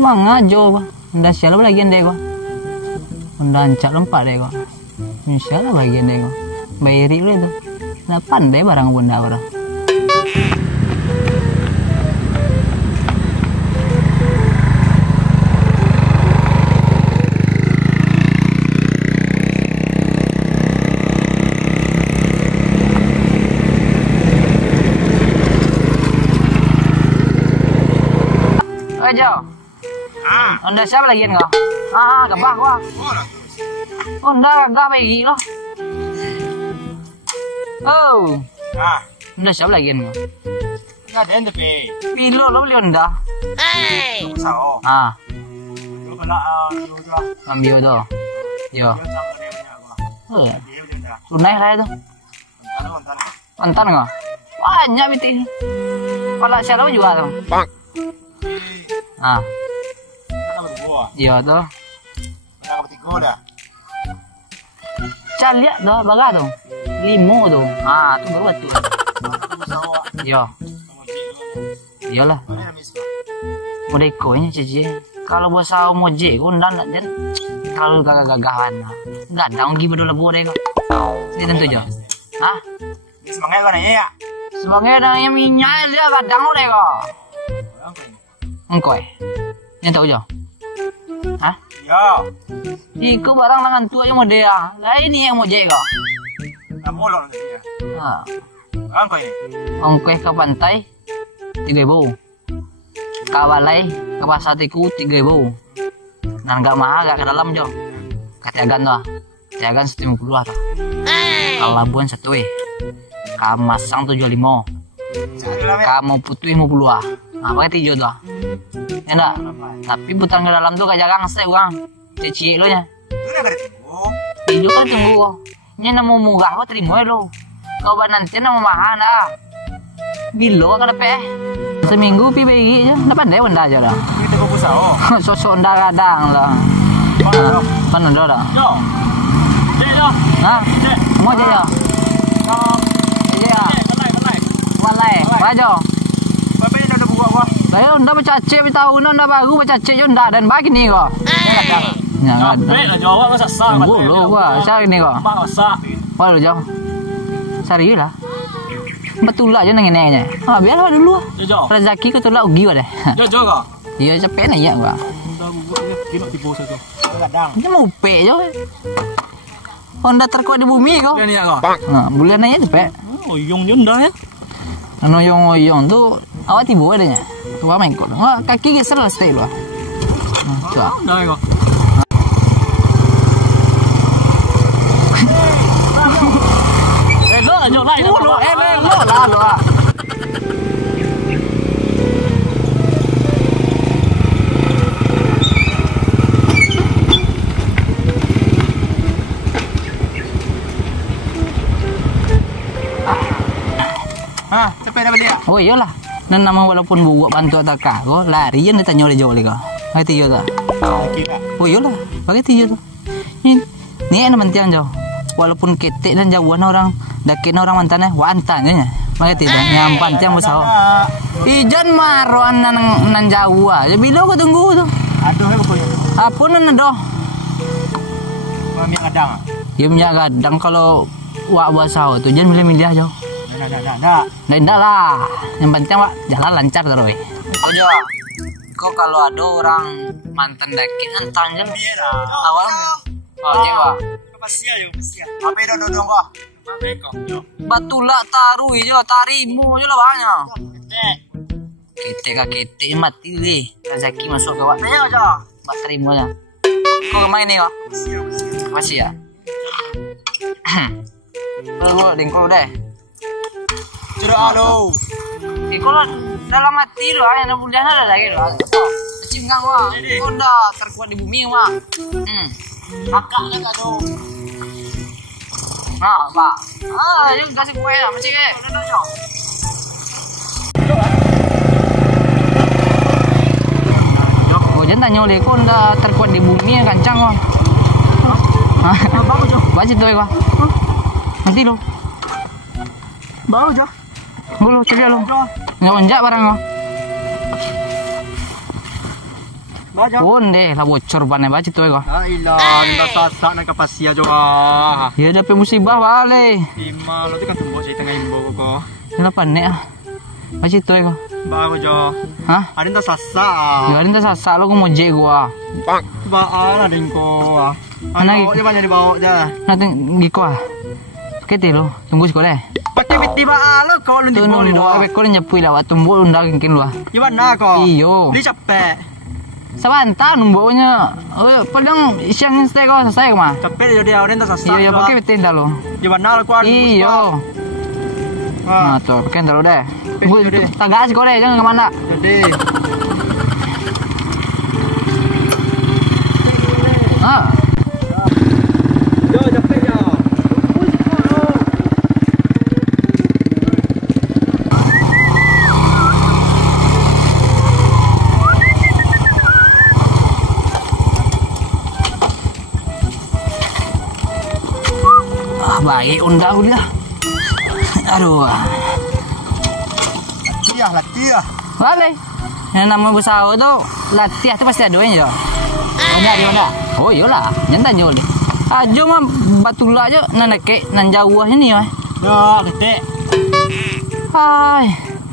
Manga jo ba. Unda siala bagian deh ko. Unda ancak lompat deh ko. Insyaallah bagian deh ko. Bayari lu itu. Nah pandai barang bunda barang. Jo. Unda siapa lagi enggak? Gabah gua. Unda gak bagi lo. Oh. Unda siapa lagi enggak? Enggak ada yang tapi. Pilo lo beli Unda. Sao. Lu kena Ambil tuh. Yo. Dia Tunai saya tuh. Mantan enggak? Banyak biti. Kalau siapa juga tuh. Iya tuh. Cari lihat tuh, baga tuh. Limo tuh. Tuh baru tuh. Iya. Iyalah. Modeko nya cici. Kalau bos sao moje, kau ndak jen. Kalau gagah-gagahan. Enggak ada orang gitu lebu deh kok. Ini tentu jo. Semangat kan ya? Semangat yang minyak dia kadang deh kok. Engkoi. Yang tahu jo? Yo. Iku barang lengan tua yang mode ya. Lah ini yang moje kok. Kamu lo nanti ya. Angkoi. Ongkoi ke pantai 3.000. Kawalai ke pasar tiku 3.000. Nah enggak mahal, enggak ke dalam jo. Katiagan tuh. Katiagan 150 tuh. Kalabuan 1 Kamasang 75. Kamu putih 50. Nah, pakai 3 tuh. Ya enggak? Tapi butang ke dalam tuh gak jagang sih uang. Cici lo nya. Itu kan tunggu kok. Ini nemu murah kok terima lo. Kau nanti nemu mahal dah. Bilo kan dapat. Seminggu pi bagi aja. Dapat deh benda aja dah. Kita ke pusau. Sosok dah kadang lah. Mana dah dah. Yo. Yo. Nah, mau aja ya. Iya. Walai. Bajo. Bapak ini udah buka kok. Saya unda bacace tahu unda baru bacace yo ndak dan bagi nih kok. Ya enggak ada. Jawa masa sah. Lu gua cari nih kok. Masa. Wah lu jauh. Serius lah. Betul aja nengennya. Biar lah dulu. Rezeki ketul lah ugi deh. Jo kok. Iya capek nih ya gua. Gimana tipu saja. Kadang. Ini mau pe jo. Honda terkuat di bumi kok. Ini ya kok. Nah, bulan aja cepet. Oyong junda ya. Anu oyong tuh awak tibu adanya. Tua main kok. Wah, kaki geser lah stay lu. Tuh. Udah kok. Lo aja lain. Lo lah lo. Cepet dapat dia. Oh iyalah. Dan nama walaupun buat bantu atau kau lari yang ditanya oleh jauh lagi kau. Pakai tiga tuh. Oh iyalah. Pakai tiga tuh. Ini enak mantian jauh. Walaupun ketek dan jauhan orang, dakin orang mantannya, wantannya. Pakai tiga. Nyampan tiang besar. Ijan maroan nan jauh aja. Bila kau tunggu tuh. Aduh, pokoknya. Apa nan doh? Minyak kadang. Ya minyak kadang kalau wak basah tuh jangan milih-milih aja. Nah. Nggak lah. Yang penting wak jalan lancar terus. Ojo. Kok kalau ada orang mantan dakin entar aja. Awalnya. Oh cewa. Pasti ayo, pasti. Apa itu dodong kok? Batula taruh aja, tarimu aja lah banyak. Ketek mati deh. Rezeki masuk ke wak. Ayo aja. Bat tarimu aja. Kok kemain nih kok? Masih ya. Kalau dengkul deh. Curah lo. Kalau dalam hati doh, yang bulan ada lagi doh. Cinggang wah, udah terkuat di bumi wah. Kakak kan aduh. Nah, pak. Yuk kasih kue lah, masih ke. Gue jangan tanya oleh kau udah terkuat di bumi yang kancang wah. Baca tuh ya, nanti lo. Bau aja. Lo coba lo. Nggak onjak barang lo. Ba jo. Pun deh lah bocor bannya baca tuh kok. Ailah, nda sasak nak kapasia jo ah. Ya ada musibah balik. Ima lo tu kan tumbuh saya tengah imbo ko. Kenapa nih ah? Baca tuh kok. Ba ko jo. Hah? Ada nda sasak. Ya ada sasak lo mau je gua. Ba ala din ko ah. Mana Ano, di ba niya dibawa dia? Nanti giko ah. Kete lo, tunggu sekolah. Pakai biti ba ala ko lu di Tuh boli do. nunggu ko nya pui lah tumbuh undang mungkin lo. Di ba na ko? Iyo. Di capek. Sabanta numbunya. Oh, padang siang stay ko selesai mah. Capek jo dia orang nda sasak. Iya, pakai betin dah lo. Di ba na ko? Iyo. Ah, Nah, tuh, pakai dulu deh. Pakai dulu deh. Tagas kau deh, jangan kemana. jadi. Ah, Jo capek jo. baik undang udah. Aduh. Iya, latih ya. Balik. Yang nama besar tu latih tu pasti ada ya. Ada di mana? Oh iyalah, jangan tanya ni. Ajo mah batula aja nan dek nan jauh ini mah. Ya, gede. Hai,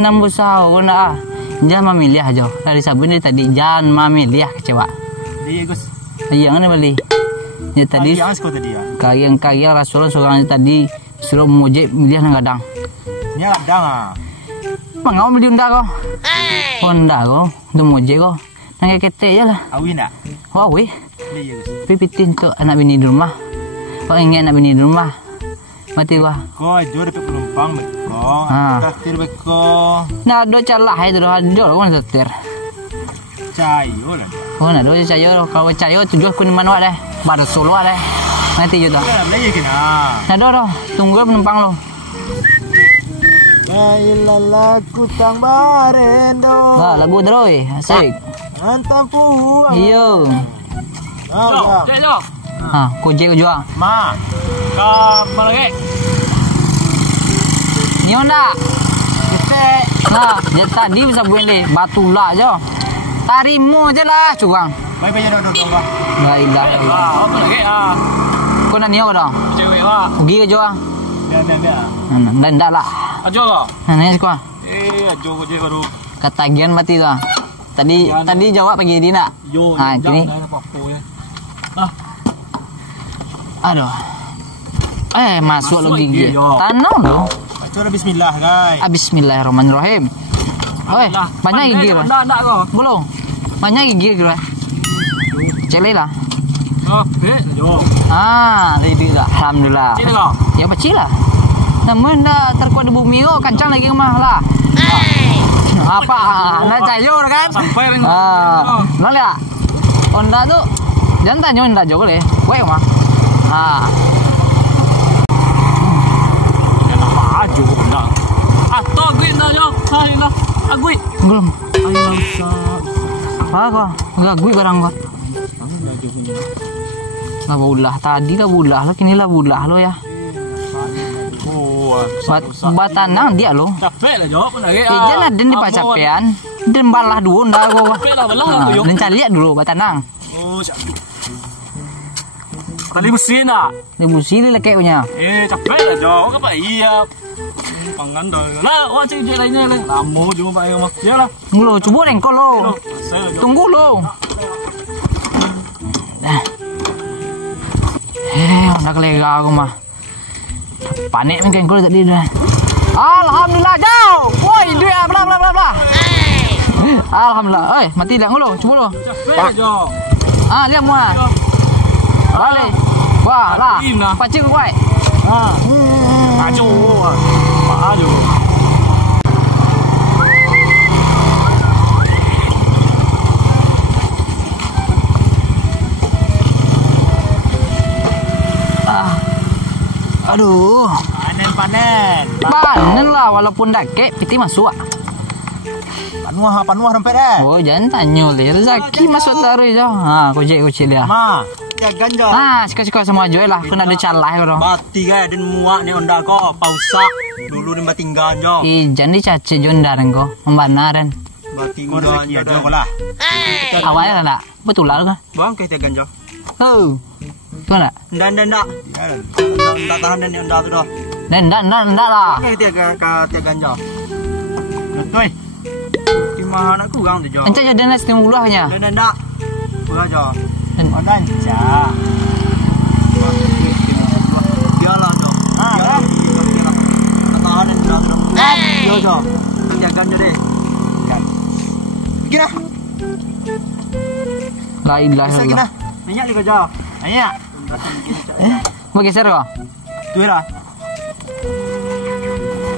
nam besar na. Jangan memilih aja. Dari sabun ni tadi jangan memilih kecewa. Dia Gus. Yang ni balik. Ya tadi Yang sekolah tadi ya. kaya Rasulullah seorang tadi suruh muji milih nang gadang. Ini ada ah. Mangau milih unda ko. Honda ko, tu muji ko. Nang kete je lah. Awi nak. Wah weh. Dia Gus. Pipitin tu anak bini di rumah. Kau ingin anak bini di rumah. Mati gua. Kau jauh dapat penumpang beko. Ah. Takdir beko. Nah, do calah itu do ada orang setir. Cayo lah. Oh, nah do cayo kalau cayo tujuh kun mana deh. Baru solo deh. Mati je tu. Kita nak beli kena. Nah do tunggu penumpang lo. Laku tang barendo. Nah, lagu terus. Asik. Antam puang. Iyo. Ah, Cek jom. Ah, kojek jual. Ma. Ke mana lagi? Ni onda. Kita. Nah, dia tadi bisa buat deh. Batula je. Tarimu je lah curang. Baik-baik duduk bang. La ilaha illallah. Ah, apa lagi? Ah, Kau nak ni apa dah? cewek lah. Pergi ke jual. Biar. Dan dah lah. Ajo lah. Nah, ni sekolah. Ajo je baru. Ketagihan mati tu. Tadi jawab pagi ni nak. Yo. Ah, kini. apa-apa ya. Aduh. Masuk Masuk lagi lagi, gigi. yo. Tanam lo. Itu dah bismillah guys. Bismillahirrahmanirrahim. Oi, banyak gigi lah. Tak kau. Belum. Banyak gigi lah. Cek lah. Oh, jom. Lebih dah. Alhamdulillah. Cik kau. Ya kecil lah. Namun dah terkuat di bumi kau kancang lagi mah lah. Apa? Nak cayo kan? Sampai ring. Lo lihat. Honda tu jangan tanya Honda juga boleh. Weh mah. Ajo dah. Atau gue dah jom. Hai lah. Agui. Belum. Ayo sa. Kau? Enggak gue barang kau. Lah bulah tadi lah bulah lo kini lah bulah lo ya. Oh. Batanang dia lo. Capek lah jawab lagi. Jangan den di pacapean. Den balah dulu ndak kau. Capek lah belum aku yuk. Den cari lihat dulu batanang. Oh. Tali mesin ah. Dia busi dia lekek punya. Capek lah jawab apa iya. Pangan dah. Lah, awak cek lainnya lah. Lama cuma pak ayam. Yalah. Lo coba rengkol lo. Saya Tunggu lo. Udah kelega aku mah. Panik mungkin kau tadi dah. Alhamdulillah jauh. Woi, duit bla. Alhamdulillah. Mati dah lo. Coba lo. capek jawab. Lihat muah. Balik. Wah, lah. Pacik kau kuat. Ajo. Ajo. Aduh. Panen lah walaupun dakek piti masuk. Panuah sampai dah. Oh, jangan tanya dia. Rezeki masuk taruh je. Kocek dia. Ma. Ya ganja. Suka-suka semua jual lah. Kena ada calah kau. Bati kan dan muak ni onda ko pausak. Dulu ni batinggal jo. Jangan dicaci jondar kau. Membanaran. Bati Kau dah sekian je kau lah. Awalnya nak. Betul lah kan? Bang ke tiagan jo. Oh. Tu nak. Ndak. Ndak tahan dan ndak tu dah. Ndak lah. Ke tiagan jo. Betul. Di mana aku gang tu jo. Encak jadi nasi timulahnya. Ndak. Pura jo. Ada encak. Biarlah jo. Biarlah. Tahan dan ndak tu. Jo jo. Tiagan jo deh. Gina. La ilaha Bisa gina. illallah. Minyak ni kau jo. Banyak. Mau geser kau? Tu lah.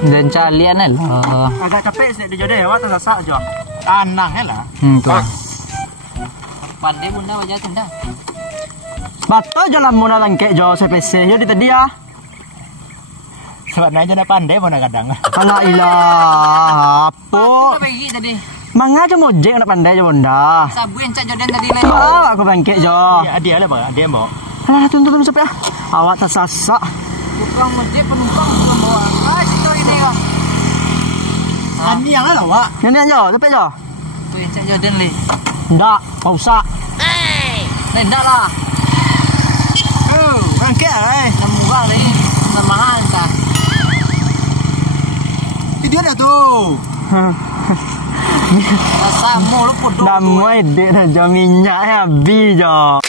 Dan calian lah. Agak capek sedek dia deh. Awak tak sasak jo. Tanang lah. Tu. Pandai bunda wajah tenda. Bato jalan muna langkek jo CPC. Yo di tadi ya. Sebab nanya dah pandai mana kadang. Ala ilah. Apa? Pergi tadi. Manga je mojek nak pandai je bunda. Sabu encak Jordan tadi lah. Awak aku bangkit jo. Ya dia lah bang, dia mau. Alah tunggu sampai ah. Awak tak sasak. Tukang ojek penumpang belum bawa. Ah, situ ini wah. Ani yang lah wak. Yang jo, sampai jo. Tu encak Jordan li. Ndak, kau usah. Ndak lah. Oh, bangkit ah. Yang murah ni. Yang mahal tak. Dia dah tu. Rasa mau lu podo. Dah muai dek dah jo minyak habis jo.